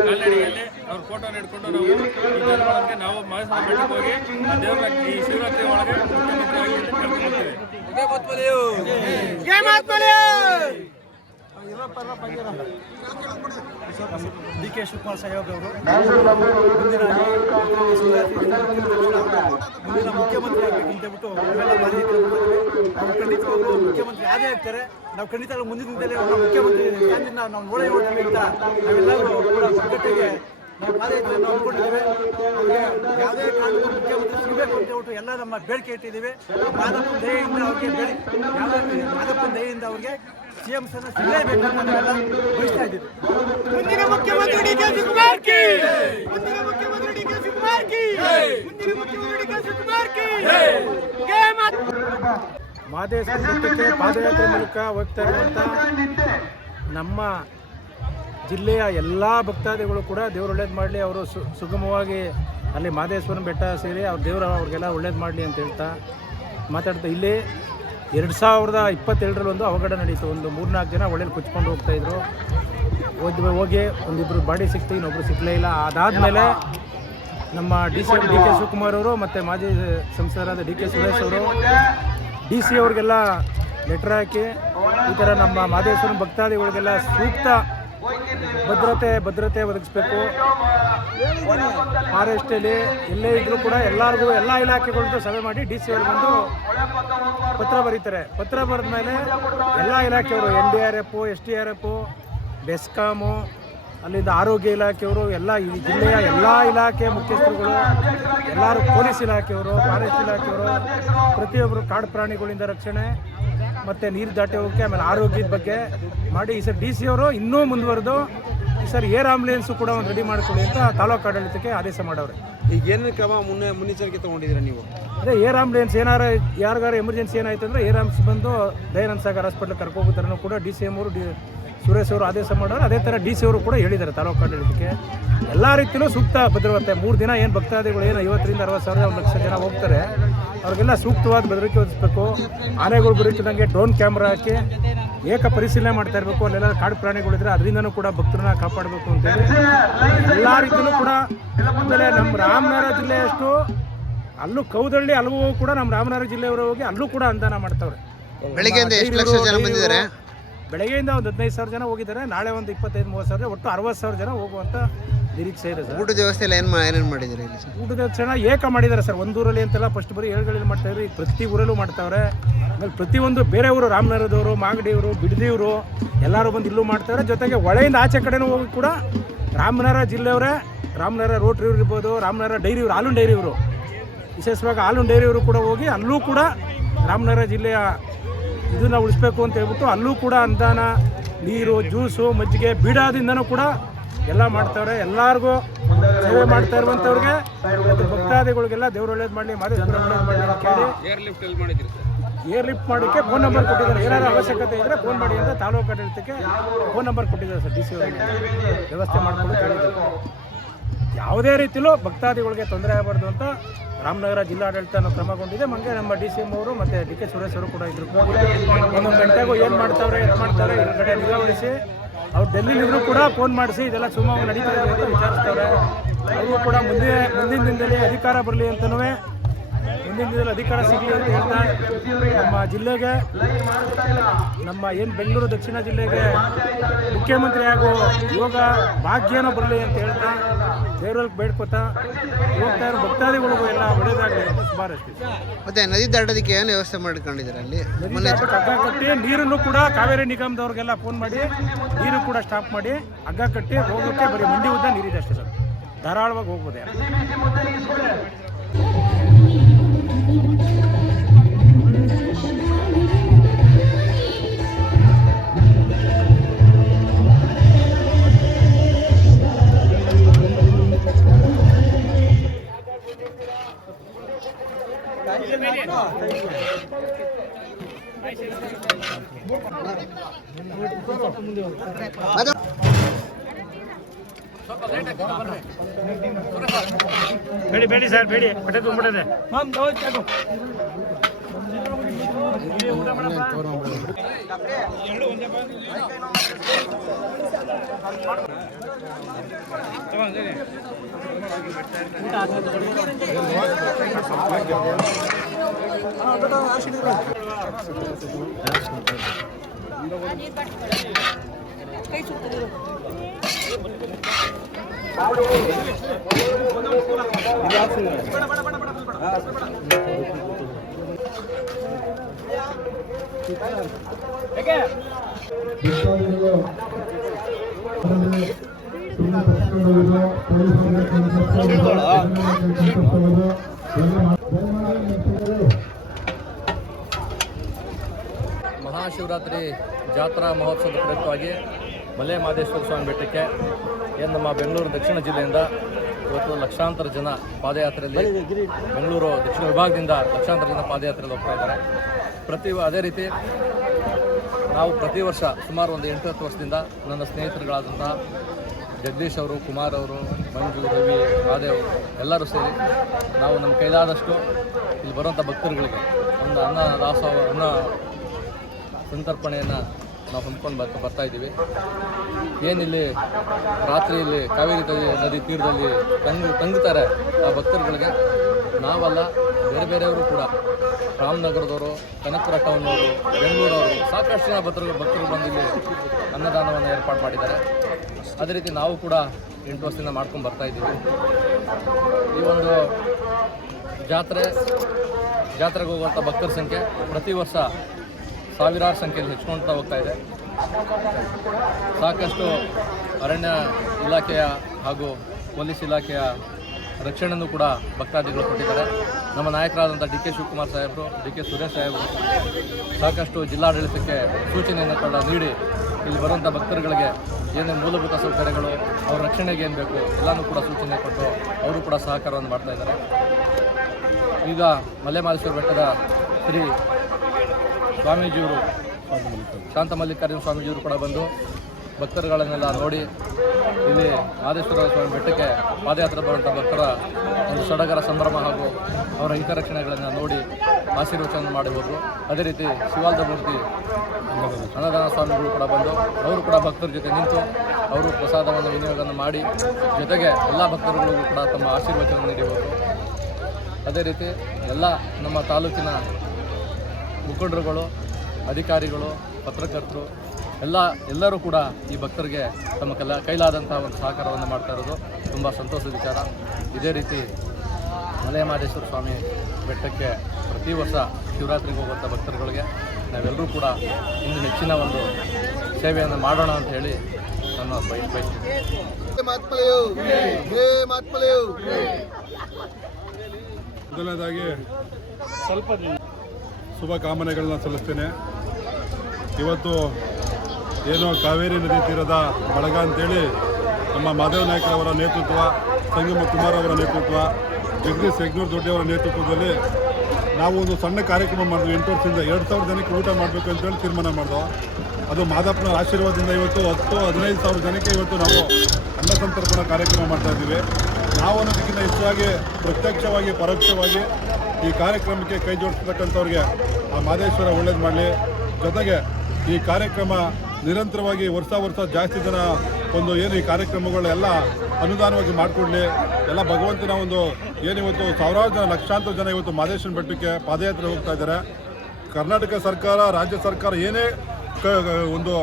ಕಾಲ್ನಡಿಗೆಯಲ್ಲಿ ಅವ್ರ ಫೋಟೋ ಹಿಡ್ಕೊಂಡು ನಾವು ಈ ಜನಗಳಿಗೆ ನಾವು ಮಹೇಶ್ವರ ಬೆಟ್ಟಕ್ಕೆ ಹೋಗಿ ದೇವರ ಈ ಶಿವರಾತ್ರಿ ಒಳಗೆ ಮುಖ್ಯಮಂತ್ರಿ ಆಗಲಿ ಅಂತ ಕೇಳ್ಕೊಳ್ತೀವಿ ಡಿ ಕೆ ಶಿವಕುಮಾರ್ ಸಾಹೇಬ್ ಅವರು ಮುಂದಿನ ಮುಖ್ಯಮಂತ್ರಿ ಆಗಬೇಕಂತ ಹೇಳ್ಬಿಟ್ಟು ನಾವೆಲ್ಲ ಇದ್ದೀವಿ. ಅವ್ರು ಮುಖ್ಯಮಂತ್ರಿ ಯಾರೇ ಆಗ್ತಾರೆ. ನಾವು ಖಂಡಿತ ಮುಂದಿನ ದಿನದಲ್ಲಿ ಅವ್ರನ್ನ ಮುಖ್ಯಮಂತ್ರಿ ಸ್ಥಾನದಿಂದ ನಾವು ನೋಡೇ ನೋಡ್ತೀವಿ ಅಂತ ನಾವೆಲ್ಲರೂ ಕೂಡ ಸಂಘಟನೆಗೆ ನಾವು ಪಾದಯಾತ್ರೆಯನ್ನು ಅಂದ್ಕೊಂಡಿದ್ದೇವೆ. ಯಾವುದೇ ಕಾರಣಕ್ಕೂ ಮುಖ್ಯಮಂತ್ರಿ ಸಿಗಬೇಕು ಅಂತ ಹೇಳ್ಬಿಟ್ಟು ಎಲ್ಲ ನಮ್ಮ ಬೇಡಿಕೆ ಇಟ್ಟಿದ್ದೀವಿ. ಮಾದಪ್ಪನ ದಯೆಯಿಂದ ಅವ್ರಿಗೆ ಯಾವುದೇ ಮಾದಪ್ಪನ ದಯೆಯಿಂದ ಅವ್ರಿಗೆ ಸಿ ಎಂ ಸ್ಥಾನ ಸಿಗಲೇಬೇಕು ಅಂತ ನಾವೆಲ್ಲ ಬಯಸ್ತಾ ಇದ್ದೀವಿ. ಮುಂದಿನ ಮುಖ್ಯಮಂತ್ರಿ ಡಿ ಕೆ ಶಿವಕುಮಾರ್ ಕಿ ಮುಂದಿನ ಮುಖ್ಯಮಂತ್ರಿ ಡಿ ಕೆ ಶಿವಕುಮಾರ್ ಕಿ ಮುಂದಿನ ಮುಖ್ಯಮಂತ್ರಿ ಡಿ ಕೆ ಶಿವಕುಮಾರ್ ಕಿ ಮಾತಾ ಪಾದಯಾತ್ರೆ ಮೂಲಕ ಹೋಗ್ತಾ ಇರುವಂಥ ನಮ್ಮ ಜಿಲ್ಲೆಯ ಎಲ್ಲ ಭಕ್ತಾದಿಗಳು ಕೂಡ ದೇವ್ರು ಒಳ್ಳೇದು ಮಾಡಲಿ ಅವರು ಸು ಸುಗಮವಾಗಿ ಅಲ್ಲಿ ಮಾದೇಶ್ವರನ ಬೆಟ್ಟ ಸೇರಿ ಅವ್ರ ದೇವರ ಅವ್ರಿಗೆಲ್ಲ ಒಳ್ಳೇದು ಮಾಡಲಿ ಅಂತ ಹೇಳ್ತಾ ಮಾತಾಡ್ತಾ ಇಲ್ಲಿ ಎರಡು ಸಾವಿರದ ಇಪ್ಪತ್ತೆರಡರಲ್ಲಿ ಒಂದು ಅವಘಡ ನಡೀತು. ಒಂದು ಮೂರ್ನಾಲ್ಕು ಜನ ಒಳ್ಳೆಯಲ್ಲಿ ಕುಚ್ಕೊಂಡು ಹೋಗ್ತಾಯಿದ್ರು ಹೋದ್ವಿ ಹೋಗಿ ಒಂದಿಬ್ಬರು ಬಾಡಿ ಸಿಕ್ತು, ಇನ್ನೊಬ್ರು ಸಿಕ್ಕಲೇ ಇಲ್ಲ. ಅದಾದಮೇಲೆ ನಮ್ಮ D C D K Shivakumar ಅವರು ಮತ್ತು ಮಾಜಿ ಸಂಸದರಾದ ಡಿ ಕೆ ಸುರೇಶ್ ಅವರು ಡಿ ಸಿ ಅವ್ರಿಗೆಲ್ಲ ಲೆಟ್ರ್ ಹಾಕಿ ಈ ಥರ ನಮ್ಮ ಮಾದೇಶ್ವರ ಭಕ್ತಾದಿಗಳಿಗೆಲ್ಲ ಸೂಕ್ತ ಭದ್ರತೆ ಭದ್ರತೆ ಒದಗಿಸ್ಬೇಕು. ಫಾರೆಸ್ಟಲ್ಲಿ ಎಲ್ಲೇ ಇದ್ದರೂ ಕೂಡ ಎಲ್ಲರಿಗೂ ಎಲ್ಲ ಇಲಾಖೆಗಳಿಗೂ ಸಭೆ ಮಾಡಿ ಡಿ ಸಿ ಅವ್ರಿಗೆ ಬಂದು ಪತ್ರ ಬರೀತಾರೆ. ಪತ್ರ ಬರೆದ ಮೇಲೆ ಎಲ್ಲ ಇಲಾಖೆಯವರು, N D R F, S D R F BESCOM ಅಲ್ಲಿಂದ ಆರೋಗ್ಯ ಇಲಾಖೆಯವರು, ಎಲ್ಲ ಈ ಜಿಲ್ಲೆಯ ಎಲ್ಲ ಇಲಾಖೆ ಮುಖ್ಯಸ್ಥರುಗಳು, ಎಲ್ಲರೂ ಪೊಲೀಸ್ ಇಲಾಖೆಯವರು ಫಾರೆಸ್ಟ್ ಇಲಾಖೆಯವರು, ಪ್ರತಿಯೊಬ್ಬರು ಕಾಡು ಪ್ರಾಣಿಗಳಿಂದ ರಕ್ಷಣೆ ಮತ್ತು ನೀರು ದಾಟಿ ಹೋಗೋಕ್ಕೆ ಆಮೇಲೆ ಆರೋಗ್ಯದ ಬಗ್ಗೆ ಮಾಡಿ. ಈ ಸರ್ ಡಿ ಸಿ ಅವರು ಇನ್ನೂ ಮುಂದುವರೆದು ಸರ್ ಏರ್ ಆಂಬುಲೆನ್ಸ್ ಕೂಡ ಒಂದು ರೆಡಿ ಮಾಡಿಕೊಡಿ ಅಂತ ತಾಲೂಕು ಆಡಳಿತಕ್ಕೆ ಆದೇಶ ಮಾಡವ್ರೆ. ಈಗ ಏನು ಕ್ರಮ ಮುನ್ನೆ ಮುನ್ನೆಚ್ಚರಿಕೆ ತೊಗೊಂಡಿದ್ದೀರಾ ನೀವು? ಅದೇ ಏರ್ ಆಂಬುಲೆನ್ಸ್ ಏನಾರ ಯಾರಿಗಾರ ಎಮರ್ಜೆನ್ಸಿ ಏನಾಯ್ತು ಅಂದರೆ ಏರ್ ಆಂಬುಲೆನ್ಸ್ ಬಂದು ದಯಾನಂದ ಸಾಗರ್ ಹಾಸ್ಪಿಟ್ಲಿಗೆ ಕರ್ಕೋಗ್ತಾರನೂ ಕೂಡ ಡಿ ಸಿ ಎಂ ಅವರು ಡಿ ಸುರೇಶ್ ಅವರು ಆದೇಶ ಮಾಡೋರು. ಅದೇ ಥರ ಡಿ ಸಿ ಅವರು ಕೂಡ ಹೇಳಿದ್ದಾರೆ ತಾಲೂಕು ಆಡಳಿತಕ್ಕೆ. ಎಲ್ಲ ರೀತಿಯಲ್ಲೂ ಸೂಕ್ತ ಭದ್ರತೆ. ಮೂರು ದಿನ ಏನು ಭಕ್ತಾದಿಗಳು ಏನು ಐವತ್ತರಿಂದ ಅರವತ್ತು ಸಾವಿರದ ಒಂದು ಲಕ್ಷ ಜನ ಹೋಗ್ತಾರೆ. ಅವ್ರಿಗೆಲ್ಲ ಸೂಕ್ತವಾದ ಬೆದರಿಕೆ ಹೊಂದಿಸ್ಬೇಕು. ಆನೆಗಳು ಬರೀತಿದಂಗೆ ಡ್ರೋನ್ ಕ್ಯಾಮ್ರಾ ಹಾಕಿ ಏಕ ಪರಿಶೀಲನೆ ಮಾಡ್ತಾ ಇರಬೇಕು. ಅಲ್ಲೆಲ್ಲ ಕಾಡು ಪ್ರಾಣಿಗಳಿದ್ರೆ ಅದರಿಂದನೂ ಕೂಡ ಭಕ್ತರನ್ನ ಕಾಪಾಡಬೇಕು ಅಂತೇಳಿ ಎಲ್ಲ ರೀತಿಯೂ ಕೂಡ ಆಮೇಲೆ ನಮ್ಮ ರಾಮನಗರ ಜಿಲ್ಲೆಯಷ್ಟು ಅಲ್ಲೂ ಕೌದಳ್ಳಿ, ಅಲ್ಲೂ ಕೂಡ ನಮ್ಮ ರಾಮನಗರ ಜಿಲ್ಲೆಯವರು ಹೋಗಿ ಅಲ್ಲೂ ಕೂಡ ಅಂದಾನ ಮಾಡ್ತಾವ್ರೆ. ಬೆಳಿಗ್ಗೆಯಿಂದ ಎಷ್ಟು ಲಕ್ಷ ಜನ ಬಂದಿದ್ದಾರೆ? ಬೆಳಗ್ಗೆಯಿಂದ ಒಂದು ಹದಿನೈದು ಸಾವಿರ ಜನ ಹೋಗಿದ್ದಾರೆ ನಾಳೆ ಒಂದು ಇಪ್ಪತ್ತೈದು ಮೂವತ್ತು ಸಾವಿರ ಒಟ್ಟು ಅರವತ್ತು ಸಾವಿರ ಜನ ಹೋಗುವಂತ ನಿರೀಕ್ಷೆ ಇದೆ ಸರ್. ಊಟದ ವ್ಯವಸ್ಥೆ ಎಲ್ಲ ಏನು ಏನೇನು ಮಾಡಿದ್ದಾರೆ ಇಲ್ಲಿ ಸರ್? ಊಟದ ಕ್ಷಣ ಏಕ ಮಾಡಿದ್ದಾರೆ ಸರ್. ಒಂದೂರಲ್ಲಿ ಅಂತೆಲ್ಲ ಫಸ್ಟ್ ಬರೀ ಏಳುಗಳಲ್ಲಿ ಮಾಡ್ತಾಯಿದ್ರು ಈಗ ಪ್ರತಿ ಊರಲ್ಲೂ ಮಾಡ್ತಾವ್ರೆ. ಆಮೇಲೆ ಪ್ರತಿಯೊಂದು ಬೇರೆ ಊರು ರಾಮನಗರದವರು ಮಾಗಡಿಯವರು ಬಿಡದಿಯವರು ಎಲ್ಲರೂ ಬಂದು ಇಲ್ಲೂ ಮಾಡ್ತಾರೆ ಜೊತೆಗೆ ಹೊಳೆಯಿಂದ ಆಚೆ ಕಡೆನೂ ಹೋಗಿ ಕೂಡ ರಾಮನಗರ ಜಿಲ್ಲೆಯವರೇ ರಾಮನಗರ ರೋಟ್ರಿ ಇರ್ಬೋದು ರಾಮನಗರ ಡೈರಿ ಇವರು ಹಾಲುನ್ ಡೈರಿ ಇವರು ವಿಶೇಷವಾಗಿ ಹಾಲುನ್ ಡೈರಿ ಇವರು ಕೂಡ ಹೋಗಿ ಅಲ್ಲೂ ಕೂಡ ರಾಮನಗರ ಜಿಲ್ಲೆಯ ಇದನ್ನ ಉಳಿಸ್ಬೇಕು ಅಂತ ಹೇಳ್ಬಿಟ್ಟು ಅಲ್ಲೂ ಕೂಡ ಅನುದಾನ, ನೀರು, ಜ್ಯೂಸು, ಮಜ್ಜಿಗೆ, ಬೀಡಾದಿಂದನೂ ಕೂಡ ಎಲ್ಲ ಮಾಡ್ತಾವ್ರೆ. ಎಲ್ಲರಿಗೂ ಸೇವೆ ಮಾಡ್ತಾ ಇರುವಂಥವ್ರಿಗೆ ಮತ್ತು ಭಕ್ತಾದಿಗಳಿಗೆಲ್ಲ ದೇವ್ರು ಒಳ್ಳೇದು ಮಾಡಲಿ ಕೇಳಿ. ಏರ್ ಲಿಫ್ಟ್ ಮಾಡೋಕ್ಕೆ ಫೋನ್ ನಂಬರ್ ಕೊಟ್ಟಿದ್ದಾರೆ. ಏನಾದ್ರು ಅವಶ್ಯಕತೆ ಇದ್ದರೆ ಫೋನ್ ಮಾಡಿ ಅಂತ ತಾಲೂಕು ಆಡಳಿತಕ್ಕೆ ಫೋನ್ ನಂಬರ್ ಕೊಟ್ಟಿದ್ದಾರೆ ಸರ್, ಡಿ ಸಿ ವ್ಯವಸ್ಥೆ ಮಾಡ್ಕೊಂಡು ಯಾವುದೇ ರೀತಿಲೂ ಭಕ್ತಾದಿಗಳಿಗೆ ತೊಂದರೆ ಆಗಬಾರ್ದು ಅಂತ ರಾಮನಗರ ಜಿಲ್ಲಾಡಳಿತ ಕ್ರಮಗೊಂಡಿದೆ. ಮಂಗೆ ನಮ್ಮ ಡಿ ಸಿ ಎಂ ಅವರು ಮತ್ತು ಡಿ ಕೆ ಸುರೇಶ್ ಅವರು ಕೂಡ ಇದ್ರು. ಒಂದೊಂದು ಗಂಟೆಗೂ ಏನು ಮಾಡ್ತಾವ್ರೆ, ಏನು ಮಾಡ್ತಾರೆ ಇದ್ರ ಕಡೆ ನಿಗಾವಹಿಸಿ. ಅವ್ರು ಅವ್ರು ಡೆಲ್ಲಿಲಿದ್ರು ಕೂಡ ಫೋನ್ ಮಾಡಿಸಿ, ಇದೆಲ್ಲ ಸುಮಾರು ನಡೀತಾ ಇದೆ ಅಂತ ವಿಚಾರಿಸ್ತಾರೆ ಅವರು ಕೂಡ ಮುಂದೆ, ಮುಂದಿನ ದಿನದಲ್ಲಿ ಅಧಿಕಾರ ಬರಲಿ ಅಂತನೂ ಮುಂದಿನ ದಿನದಲ್ಲಿ ಅಧಿಕಾರ ಸಿಗಲಿ ಅಂತ ಹೇಳ್ತಾ ನಮ್ಮ ಜಿಲ್ಲೆಗೆ, ನಮ್ಮ ಏನು ಬೆಂಗಳೂರು, ದಕ್ಷಿಣ ಜಿಲ್ಲೆಗೆ ಮುಖ್ಯಮಂತ್ರಿ ಹಾಗೂ ಯೋಗ ಭಾಗ್ಯನೂ ಬರಲಿ ಅಂತ ಹೇಳ್ತಾ ದೇವರಲ್ಲಿ ಬೇಡ್ಕೊತಾ ಹೋಗ್ತಾ ಇರೋ ಭಕ್ತಾದಿಗಳಿಗೂ ಎಲ್ಲ ಒಳ್ಳೇದಾಗಲಿ ಅಂತ ಮತ್ತೆ ನದಿ ದಾಟೋದಕ್ಕೆ ಏನು ವ್ಯವಸ್ಥೆ ಮಾಡ್ಕೊಂಡಿದ್ದಾರೆ ಅಲ್ಲಿ? ಹಗ್ಗ ಕಟ್ಟಿ ನೀರನ್ನು ಕೂಡ ಕಾವೇರಿ ನಿಗಮದವ್ರಿಗೆಲ್ಲ ಫೋನ್ ಮಾಡಿ ನೀರು ಕೂಡ ಸ್ಟಾಪ್ ಮಾಡಿ ಹಗ್ಗ ಕಟ್ಟಿ ಹೋಗೋಕ್ಕೆ ಬರೀ ಮಂಡಿ ಉದ್ದ ನೀರಿದೆ ಅಷ್ಟೇ ಸರ್. ಧಾರಾಳವಾಗಿ ಹೋಗ್ಬೋದೇ. ಬೇಡಿ ಬೇಡಿ ಸರ್ ಬೇಡಿ ಹೊಟ್ಟೆ ತುಂಬಿಡದೆ ಮ್ಯಾಮ್ ತಗೋ ಊಟ ವಿಶ್ವಾಸ ಮಹಾಶಿವರಾತ್ರಿ ಜಾತ್ರಾ ಮಹೋತ್ಸವದ ಪ್ರಯುಕ್ತವಾಗಿ ಮಲೆ ಮಹದೇಶ್ವರ ಸ್ವಾಮಿ ಬೆಟ್ಟಕ್ಕೆ ಏನು ನಮ್ಮ ಬೆಂಗಳೂರು ದಕ್ಷಿಣ ಜಿಲ್ಲೆಯಿಂದ ಇವತ್ತು ಲಕ್ಷಾಂತರ ಜನ ಪಾದಯಾತ್ರೆಯಲ್ಲಿ ಬೆಂಗಳೂರು ದಕ್ಷಿಣ ವಿಭಾಗದಿಂದ ಲಕ್ಷಾಂತರ ಜನ ಪಾದಯಾತ್ರೆಯಲ್ಲಿ ಹೋಗ್ತಾ ಇದ್ದಾರೆ. ಪ್ರತಿ ಅದೇ ರೀತಿ ನಾವು ಪ್ರತಿ ವರ್ಷ ಸುಮಾರು ಒಂದು ಎಂಟು ಹತ್ತು ವರ್ಷದಿಂದ ನನ್ನ ಸ್ನೇಹಿತರುಗಳಾದಂತಹ ಜಗದೀಶ್ ಅವರು, ಕುಮಾರ್ ಅವರು ಮಂಜು ರವಿ ಮಹಾದೇವ್ ಎಲ್ಲರೂ ಸೇರಿ ನಾವು ನಮ್ಮ ಕೈಲಾದಷ್ಟು ಇಲ್ಲಿ ಬರುವಂಥ ಭಕ್ತರುಗಳಿಗೆ ಒಂದು ಅನ್ನ ದಾಸೋಹ ಅನ್ನ ಸಂತರ್ಪಣೆಯನ್ನು ನಾವು ಹೊಂದ್ಕೊಂಡು ಬರ್ತಾ ಇದ್ದೀವಿ. ಏನಿಲ್ಲಿ ರಾತ್ರಿ ಇಲ್ಲಿ ಕಾವೇರಿ ನದಿ ತೀರದಲ್ಲಿ ತಂಗು ತಂಗುತ್ತಾರೆ ಆ ಭಕ್ತರುಗಳಿಗೆ ನಾವಲ್ಲ ಬೇರೆ ಬೇರೆಯವರು ಕೂಡ ರಾಮನಗರದವರು, ಕನಕಪುರ ಟೌನವರು ಬೆಂಗಳೂರವರು ಸಾಕಷ್ಟು ಜನ ಭಕ್ತರು ಭಕ್ತರು ಬಂದು ಇಲ್ಲಿ ಅನ್ನದಾನವನ್ನು ಏರ್ಪಾಡು ಮಾಡಿದ್ದಾರೆ. ಅದೇ ರೀತಿ ನಾವು ಕೂಡ ಎಂಟು ವರ್ಷದಿಂದ ಮಾಡ್ಕೊಂಡು ಬರ್ತಾ ಇದ್ದೀವಿ. ಈ ಒಂದು ಜಾತ್ರೆ, ಜಾತ್ರೆಗೆ ಹೋಗುವಂಥ ಭಕ್ತರ ಸಂಖ್ಯೆ ಪ್ರತಿ ವರ್ಷ ಸಾವಿರಾರು ಸಂಖ್ಯೆಯಲ್ಲಿ ಹೆಚ್ಕೊಳ್ತಾ ಹೋಗ್ತಾ ಇದೆ. ಸಾಕಷ್ಟು ಅರಣ್ಯ ಇಲಾಖೆಯ ಹಾಗೂ ಪೊಲೀಸ್ ಇಲಾಖೆಯ ರಕ್ಷಣೆಯನ್ನು ಕೂಡ ಭಕ್ತಾದಿಗಳು ಕೊಟ್ಟಿದ್ದಾರೆ. ನಮ್ಮ ನಾಯಕರಾದಂಥ ಡಿ ಕೆ ಶಿವಕುಮಾರ್ ಸಾಹೇಬರು, ಡಿ ಕೆ ಸುರೇಶ್ ಸಾಹೇಬರು ಸಾಕಷ್ಟು ಜಿಲ್ಲಾಡಳಿತಕ್ಕೆ ಸೂಚನೆಯನ್ನು ಕೂಡ ನೀಡಿ ಇಲ್ಲಿ ಬರುವಂಥ ಭಕ್ತರುಗಳಿಗೆ ಏನೇನು ಮೂಲಭೂತ ಸೌಕರ್ಯಗಳು, ಅವ್ರ ರಕ್ಷಣೆಗೆ ಏನು ಬೇಕು ಎಲ್ಲನೂ ಕೂಡ ಸೂಚನೆ ಕೊಟ್ಟು ಅವರು ಕೂಡ ಸಹಕಾರವನ್ನು ಮಾಡ್ತಾ ಇದ್ದಾರೆ. ಈಗ ಮಲೆಮಾಲೇಶ್ವರ ಬೆಟ್ಟದ ಶ್ರೀ ಸ್ವಾಮೀಜಿಯವರು ಶಾಂತ ಮಲ್ಲಿಕಾರ್ಜುನ ಸ್ವಾಮೀಜಿಯವರು ಕೂಡ ಬಂದು ಭಕ್ತರುಗಳನ್ನೆಲ್ಲ ನೋಡಿ ಇಲ್ಲಿ ಆದೇಶ್ವರ ಸ್ವಾಮಿ ಬೆಟ್ಟಕ್ಕೆ ಪಾದಯಾತ್ರೆ ಬರುವಂಥ ಭಕ್ತರ ಒಂದು ಸಡಗರ ಸಂಭ್ರಮ ಹಾಗೂ ಅವರ ಹಿತರಕ್ಷಣೆಗಳನ್ನು ನೋಡಿ ಆಶೀರ್ವಚನ ಮಾಡಿ ಹೋದರು. ಅದೇ ರೀತಿ ಶಿವಾಲದ ಮೂರ್ತಿ, ಅನ್ನದಾನ ಸ್ವಾಮಿಗಳು ಕೂಡ ಬಂದು, ಅವರು ಕೂಡ ಭಕ್ತರ ಜೊತೆ ನಿಂತು ಅವರು ಪ್ರಸಾದವನ್ನು, ವಿನಿಯೋಗವನ್ನು ಮಾಡಿ ಜೊತೆಗೆ ಎಲ್ಲ ಭಕ್ತರುಗಳಿಗೂ ಕೂಡ ತಮ್ಮ ಆಶೀರ್ವಚನ ನೀಡಿ ಹೋದರು. ಅದೇ ರೀತಿ ಎಲ್ಲ ನಮ್ಮ ತಾಲೂಕಿನ ಮುಖಂಡರುಗಳು, ಅಧಿಕಾರಿಗಳು, ಪತ್ರಕರ್ತರು ಎಲ್ಲ ಎಲ್ಲರೂ ಕೂಡ ಈ ಭಕ್ತರಿಗೆ ತಮ್ಮ ಕಲ ಕೈಲಾದಂಥ ಒಂದು ಸಹಕಾರವನ್ನು ಮಾಡ್ತಾ ಇರೋದು ತುಂಬ ಸಂತೋಷದ ವಿಚಾರ. ಇದೇ ರೀತಿ ಮಲೆ ಮಹದೇಶ್ವರ ಸ್ವಾಮಿ ಬೆಟ್ಟಕ್ಕೆ ಪ್ರತಿ ವರ್ಷ ಶಿವರಾತ್ರಿಗೆ ಹೋಗುವಂಥ ಭಕ್ತರುಗಳಿಗೆ ನಾವೆಲ್ಲರೂ ಕೂಡ ಇನ್ನು ಹೆಚ್ಚಿನ ಒಂದು ಸೇವೆಯನ್ನು ಮಾಡೋಣ ಅಂತ ಹೇಳಿ ನಾನು ಬಯ ಬಯಸ್ತೀನಿ. ಮೊದಲನೇದಾಗಿ ಸ್ವಲ್ಪ ಶುಭ ಕಾಮನೆಗಳನ್ನ ಸಲ್ಲಿಸ್ತೇನೆ. ಇವತ್ತು ಏನೋ ಕಾವೇರಿ ನದಿ ತೀರದ ಬಳಗ ಅಂತೇಳಿ ನಮ್ಮ ಮಾಧವ ನಾಯ್ಕರವರ ನೇತೃತ್ವ, ಸಂಗಮ ಕುಮಾರ್ ಅವರ ನೇತೃತ್ವ, ಜಗದೀಶ್ ಯಜ್ಞೂರ್ ದೊಡ್ಡಿಯವರ ನೇತೃತ್ವದಲ್ಲಿ ನಾವು ಒಂದು ಸಣ್ಣ ಕಾರ್ಯಕ್ರಮ ಮಾಡಿದ್ವಿ. ಎಂಟು ವರ್ಷದಿಂದ ಎರಡು ಸಾವಿರ ಜನಕ್ಕೆ ಊಟ ಮಾಡಬೇಕು ಅಂತೇಳಿ ತೀರ್ಮಾನ ಮಾಡಿದ್ವು. ಅದು ಮಾದಪ್ಪನ ಆಶೀರ್ವಾದದಿಂದ ಇವತ್ತು ಹತ್ತು, ಹದಿನೈದು ಸಾವಿರ ಜನಕ್ಕೆ ಇವತ್ತು ನಾವು ಅನ್ನ ಸಂತರ್ಪಣಾ ಕಾರ್ಯಕ್ರಮ ಮಾಡ್ತಾ ಇದ್ದೀವಿ. ನಾವು ಅನ್ನೋದಕ್ಕಿಂತ ಹೆಚ್ಚಾಗಿ ಪ್ರತ್ಯಕ್ಷವಾಗಿ, ಪರೋಕ್ಷವಾಗಿ ಈ ಕಾರ್ಯಕ್ರಮಕ್ಕೆ ಕೈ ಜೋಡಿಸ್ತಕ್ಕಂಥವ್ರಿಗೆ ಆ ಮಾದೇಶ್ವರ ಒಳ್ಳೇದು ಮಾಡಲಿ. ಜೊತೆಗೆ ಈ ಕಾರ್ಯಕ್ರಮ ನಿರಂತರವಾಗಿ ವರ್ಷ ವರ್ಷ ಜಾಸ್ತಿ ಜನ ಒಂದು ಏನು ಈ ಕಾರ್ಯಕ್ರಮಗಳೆಲ್ಲ ಅನುದಾನವಾಗಿ ಮಾಡಿಕೊಡಲಿ. ಎಲ್ಲ ಭಗವಂತನ ಒಂದು ಏನಿವತ್ತು ಸಾವಿರಾರು ಜನ, ಲಕ್ಷಾಂತರ ಜನ ಇವತ್ತು ಮಾದೇಶ್ವರ ಬೆಟ್ಟಕ್ಕೆ ಪಾದಯಾತ್ರೆ ಹೋಗ್ತಾ ಇದ್ದಾರೆ. ಕರ್ನಾಟಕ ಸರ್ಕಾರ, ರಾಜ್ಯ ಸರ್ಕಾರ ಏನೇ ಒಂದು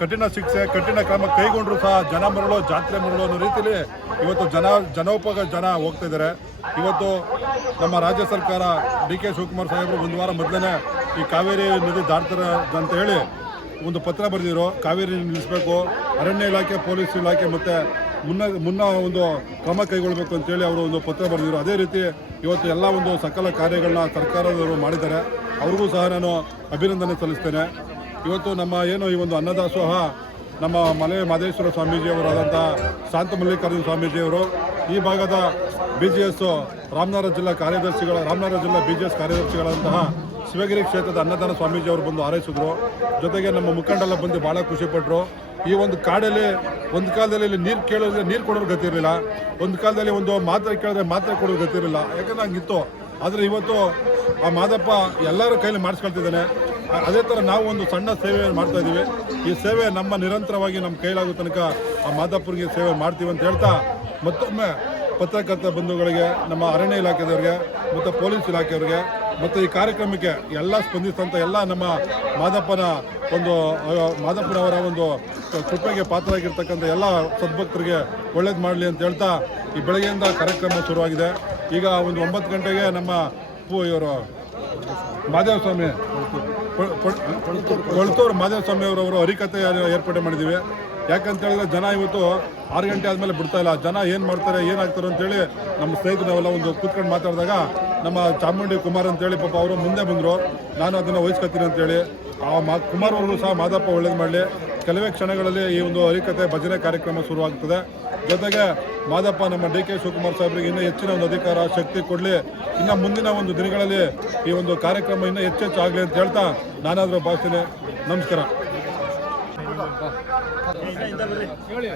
ಕಠಿಣ ಶಿಕ್ಷೆ, ಕಠಿಣ ಕ್ರಮ ಕೈಗೊಂಡರೂ ಸಹ ಜನ ಮರಳು, ಜಾತ್ರೆ ಮರಳು ಅನ್ನೋ ರೀತಿಯಲ್ಲಿ ಇವತ್ತು ಜನ ಜನೋಪಗ ಜನ ಹೋಗ್ತಾ ಇದ್ದಾರೆ. ಇವತ್ತು ನಮ್ಮ ರಾಜ್ಯ ಸರ್ಕಾರ ಡಿ ಕೆ ಶಿವಕುಮಾರ್ ಸಾಹೇಬರು ಒಂದು ವಾರ ಮೊದಲೇ ಈ ಕಾವೇರಿ ನದಿ ದಾಟ್ತಾರೆ ಅಂತ ಹೇಳಿ ಒಂದು ಪತ್ರ ಬರೆದಿರೋ, ಕಾವೇರಿ ನಿಲ್ಲಿಸಬೇಕು, ಅರಣ್ಯ ಇಲಾಖೆ, ಪೊಲೀಸ್ ಇಲಾಖೆ ಮತ್ತು ಮುನ್ನ ಮುನ್ನ ಒಂದು ಕ್ರಮ ಕೈಗೊಳ್ಳಬೇಕು ಅಂತೇಳಿ ಅವರು ಒಂದು ಪತ್ರ ಬರೆದಿದ್ರು. ಅದೇ ರೀತಿ ಇವತ್ತು ಎಲ್ಲ ಒಂದು ಸಕಲ ಕಾರ್ಯಗಳನ್ನ ಸರ್ಕಾರದವರು ಮಾಡಿದ್ದಾರೆ. ಅವ್ರಿಗೂ ಸಹ ನಾನು ಅಭಿನಂದನೆ ಸಲ್ಲಿಸ್ತೇನೆ. ಇವತ್ತು ನಮ್ಮ ಏನು ಈ ಒಂದು ಅನ್ನದಾಸೋಹ, ನಮ್ಮ ಮಲೆ ಮಾದೇಶ್ವರ ಸ್ವಾಮೀಜಿಯವರಾದಂಥ ಶಾಂತ ಮಲ್ಲಿಕಾರ್ಜುನ ಸ್ವಾಮೀಜಿಯವರು, ಈ ಭಾಗದ ಬಿ ಜಿ ಎಸ್ ರಾಮನಗರ ಜಿಲ್ಲಾ ಕಾರ್ಯದರ್ಶಿಗಳ, ರಾಮನಗರ ಜಿಲ್ಲಾ ಬಿ ಜಿ ಎಸ್ ಕಾರ್ಯದರ್ಶಿಗಳಂತಹ ಶಿವಗಿರಿ ಕ್ಷೇತ್ರದ ಅನ್ನದಾನ ಸ್ವಾಮೀಜಿ ಅವರು ಬಂದು ಹಾರೈಸಿದ್ರು. ಜೊತೆಗೆ ನಮ್ಮ ಮುಖಂಡೆಲ್ಲ ಬಂದು ಭಾಳ ಖುಷಿಪಟ್ಟರು ಈ ಒಂದು ಕಾಡಲ್ಲಿ, ಒಂದು ಕಾಲದಲ್ಲಿ ಇಲ್ಲಿ ನೀರು ಕೇಳಿದ್ರೆ ನೀರು ಕೊಡೋರು ಗೊತ್ತಿರಲಿಲ್ಲ ಒಂದು ಕಾಲದಲ್ಲಿ ಒಂದು ಮಾತ್ರೆ ಕೇಳಿದ್ರೆ ಮಾತ್ರೆ ಕೊಡೋರು ಗೊತ್ತಿರಲಿಲ್ಲ ಯಾಕಂದ್ರೆ ಹಂಗಿತ್ತು. ಆದರೆ ಇವತ್ತು ಆ ಮಾದಪ್ಪ ಎಲ್ಲರ ಕೈಲಿ ಮಾಡಿಸ್ಕೊಳ್ತಿದ್ದಾನೆ. ಅದೇ ಥರ ನಾವು ಒಂದು ಸಣ್ಣ ಸೇವೆಯನ್ನು ಮಾಡ್ತಾ ಇದ್ದೀವಿ ಈ ಸೇವೆ ನಮ್ಮ ನಿರಂತರವಾಗಿ ನಮ್ಮ ಕೈಲಾಗೋ ತನಕ ಆ ಮಾದಪ್ಪರಿಗೆ ಸೇವೆ ಮಾಡ್ತೀವಿ ಅಂತ ಹೇಳ್ತಾ ಮತ್ತೊಮ್ಮೆ ಪತ್ರಕರ್ತ ಬಂಧುಗಳಿಗೆ, ನಮ್ಮ ಅರಣ್ಯ ಇಲಾಖೆಯವ್ರಿಗೆ ಮತ್ತು ಪೊಲೀಸ್ ಇಲಾಖೆಯವರಿಗೆ ಮತ್ತು ಈ ಕಾರ್ಯಕ್ರಮಕ್ಕೆ ಎಲ್ಲ ಸ್ಪಂದಿಸಿದಂಥ ಎಲ್ಲ ನಮ್ಮ ಮಾದಪ್ಪನ ಒಂದು ಮಾದಪ್ಪನವರ ಒಂದು ಕೃಪೆಗೆ ಪಾತ್ರರಾಗಿರ್ತಕ್ಕಂಥ ಎಲ್ಲ ಸದ್ಭಕ್ತರಿಗೆ ಒಳ್ಳೇದು ಮಾಡಲಿ ಅಂತ ಹೇಳ್ತಾ ಈ ಬೆಳಗ್ಗೆಯಿಂದ ಕಾರ್ಯಕ್ರಮ ಶುರುವಾಗಿದೆ. ಈಗ ಒಂದು ಒಂಬತ್ತು ಗಂಟೆಗೆ ನಮ್ಮ ಪೂ, ಇವರು, ಮಾದೇವ ಸ್ವಾಮಿ ಕೊಳ್ತೂರು ಮಾದೇವ ಸ್ವಾಮಿ ಅವರವರು ಹರಿಕತೆ ಏರ್ಪಾಡು ಮಾಡಿದ್ದೀವಿ. ಯಾಕಂತ ಹೇಳಿದ್ರೆ ಜನ ಇವತ್ತು ಆರು ಗಂಟೆ ಆದಮೇಲೆ ಬಿಡ್ತಾ ಇಲ್ಲ. ಜನ ಏನು ಮಾಡ್ತಾರೆ ಏನಾಗ್ತಾರೆ ಅಂತೇಳಿ ನಮ್ಮ ಸ್ನೇಹಿತರು ನಾವೆಲ್ಲ ಒಂದು ಕೂತ್ಕೊಂಡು ಮಾತಾಡಿದಾಗ ನಮ್ಮ ಚಾಮುಂಡಿ ಕುಮಾರ್ ಅಂತೇಳಿ ಪಾಪ ಅವರು ಮುಂದೆ ಬಂದರು. ನಾನು ಅದನ್ನು ವಹಿಸ್ಕೊತೀನಿ ಅಂತೇಳಿ ಆ ಮಾ, ಕುಮಾರ್ ಅವರು ಸಹ ಮಾದಪ್ಪ ಒಳ್ಳೇದು ಮಾಡಲಿ. ಕೆಲವೇ ಕ್ಷಣಗಳಲ್ಲಿ ಈ ಒಂದು ಹರಿಕತೆ ಭಜನೆ ಕಾರ್ಯಕ್ರಮ ಶುರುವಾಗ್ತದೆ ಜೊತೆಗೆ ಮಾದಪ್ಪ ನಮ್ಮ ಡಿ ಕೆ ಶಿವಕುಮಾರ್ ಸಾಹೇಬರಿಗೆ ಇನ್ನೂ ಹೆಚ್ಚಿನ ಒಂದು ಅಧಿಕಾರ, ಶಕ್ತಿ ಕೊಡಲಿ. ಇನ್ನು ಮುಂದಿನ ಒಂದು ದಿನಗಳಲ್ಲಿ ಈ ಒಂದು ಕಾರ್ಯಕ್ರಮ ಇನ್ನೂ ಹೆಚ್ಚೆಚ್ಚು ಆಗಲಿ ಅಂತ ಹೇಳ್ತಾ ನಾನಾದರೂ ಭಾಷೆ ನಮಸ್ಕಾರ. ಹೇಳಿ.